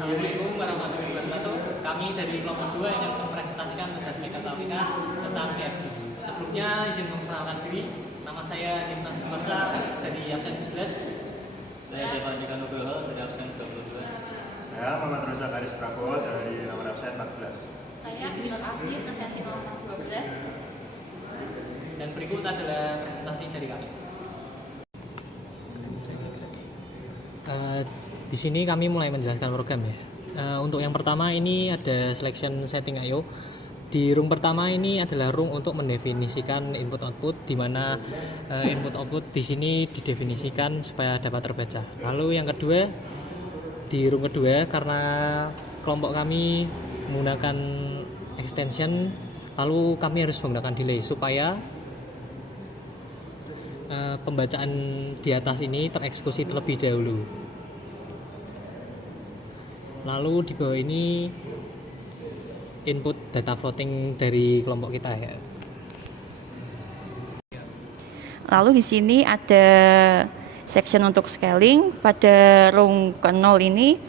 Assalamualaikum warahmatullahi wabarakatuh. Kami dari kelompok 2 ingin mempresentasikan tugas mekatronika tentang VFD. Sebelumnya izin memperkenalkan diri. Nama saya Dimnas Marsa dari absen 11. Saya Stefan Dika Nugroho dari absen 22. Saya Muhammad Rosa Karis Prabowo dari nomor absen 14. Saya Minor Afif, presentasi nomor 12. Dan berikut adalah presentasi dari kami. Di sini kami mulai menjelaskan program ya. Untuk yang pertama ini ada selection setting IO. Di room pertama ini adalah room untuk mendefinisikan input output, di mana input output di sini didefinisikan supaya dapat terbaca. Lalu yang kedua, di room kedua karena kelompok kami menggunakan extension, lalu kami harus menggunakan delay supaya pembacaan di atas ini tereksekusi terlebih dahulu. Lalu di bawah ini input data floating dari kelompok kita ya. Lalu di sini ada section untuk scaling pada room ke-0 ini.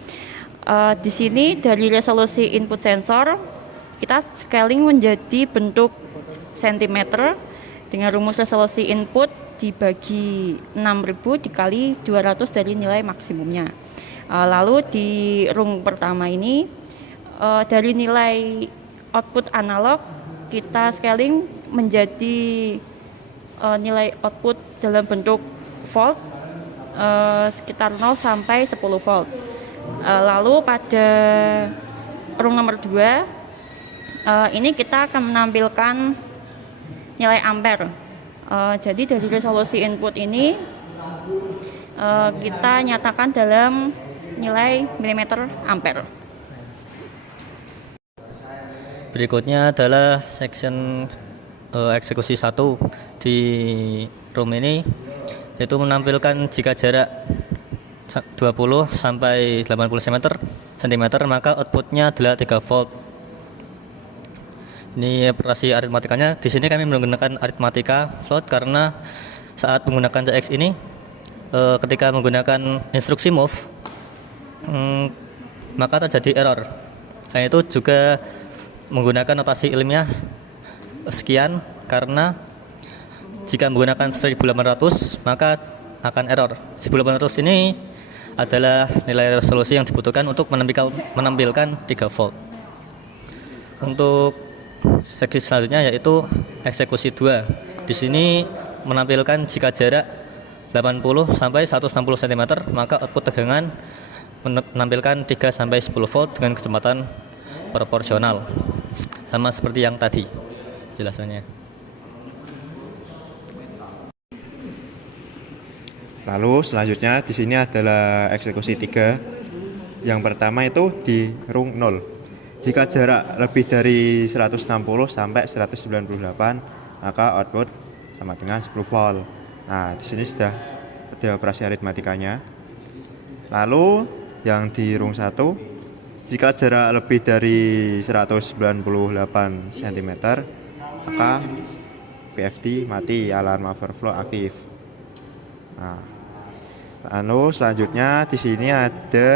Di sini dari resolusi input sensor kita scaling menjadi bentuk sentimeter dengan rumus resolusi input dibagi 6000 dikali 200 dari nilai maksimumnya. Lalu di room pertama ini dari nilai output analog kita scaling menjadi nilai output dalam bentuk volt sekitar 0 sampai 10 volt. Lalu pada room nomor 2 ini kita akan menampilkan nilai ampere. Jadi dari resolusi input ini kita nyatakan dalam nilai milimeter ampere. Berikutnya adalah section eksekusi 1 di room ini, yaitu menampilkan jika jarak 20 sampai 80 cm maka outputnya adalah 3 volt. Ini operasi aritmatikanya. Di sini kami menggunakan aritmatika float karena saat menggunakan TX ini ketika menggunakan instruksi move maka terjadi error. Selain itu juga menggunakan notasi ilmiah sekian karena jika menggunakan 1800 maka akan error. 1800 ini adalah nilai resolusi yang dibutuhkan untuk menampilkan 3 volt. Untuk seksi selanjutnya yaitu eksekusi 2. Di sini menampilkan jika jarak 80 sampai 160 cm maka output tegangan menampilkan 3 sampai 10 volt dengan kecepatan proporsional. Sama seperti yang tadi jelasannya. Lalu selanjutnya di sini adalah eksekusi 3. Yang pertama itu di room 0. Jika jarak lebih dari 160 sampai 198 maka output sama dengan 10 volt. Nah, di sini sudah ada operasi aritmatikanya. Lalu yang di room 1, jika jarak lebih dari 198 cm maka VFD mati, alarm overflow aktif. Nah, lalu selanjutnya di sini ada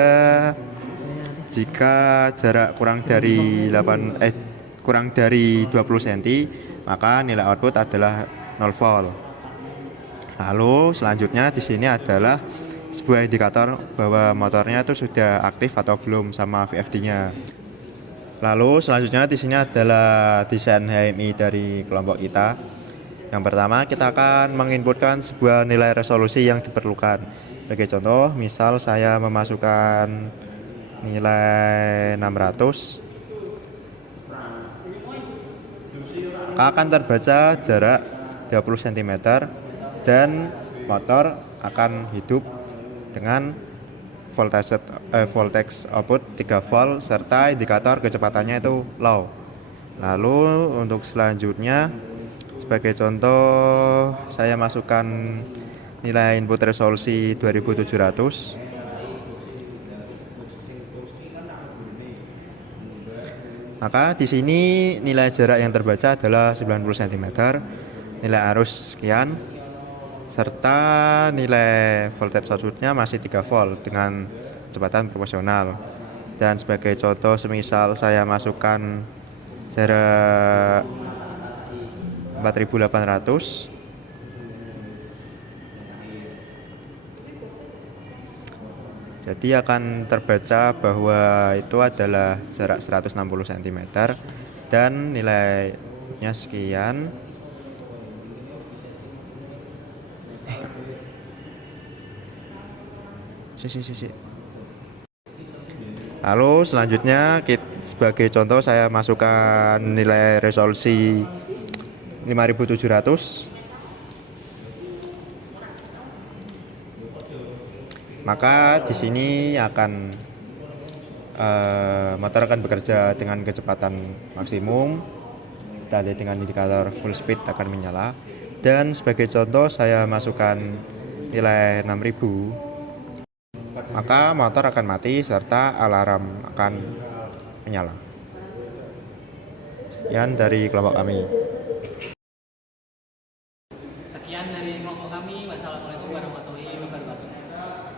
jika jarak kurang dari 20 cm maka nilai output adalah 0 volt. Lalu selanjutnya di sini adalah sebuah indikator bahwa motornya itu sudah aktif atau belum sama VFD-nya. Lalu selanjutnya di sini adalah desain HMI dari kelompok kita. Yang pertama kita akan menginputkan sebuah nilai resolusi yang diperlukan. Sebagai contoh, misal saya memasukkan nilai 600, akan terbaca jarak 20 cm dan motor akan hidup dengan voltage output 3 volt serta indikator kecepatannya itu low. Lalu untuk selanjutnya sebagai contoh saya masukkan nilai input resolusi 2700. Maka di sini nilai jarak yang terbaca adalah 90 cm, nilai arus sekian, serta nilai voltage outputnya masih 3 volt dengan kecepatan proporsional. Dan sebagai contoh, semisal saya masukkan jarak 4800, jadi akan terbaca bahwa itu adalah jarak 160 cm dan nilainya sekian. Lalu selanjutnya sebagai contoh saya masukkan nilai resolusi 5700. Maka di sini akan motor akan bekerja dengan kecepatan maksimum. Kita lihat dengan indikator full speed akan menyala. Dan sebagai contoh saya masukkan nilai 6000. Maka motor akan mati serta alarm akan menyala. Sekian dari kelompok kami. Sekian dari kelompok kami. Wassalamualaikum warahmatullahi wabarakatuh.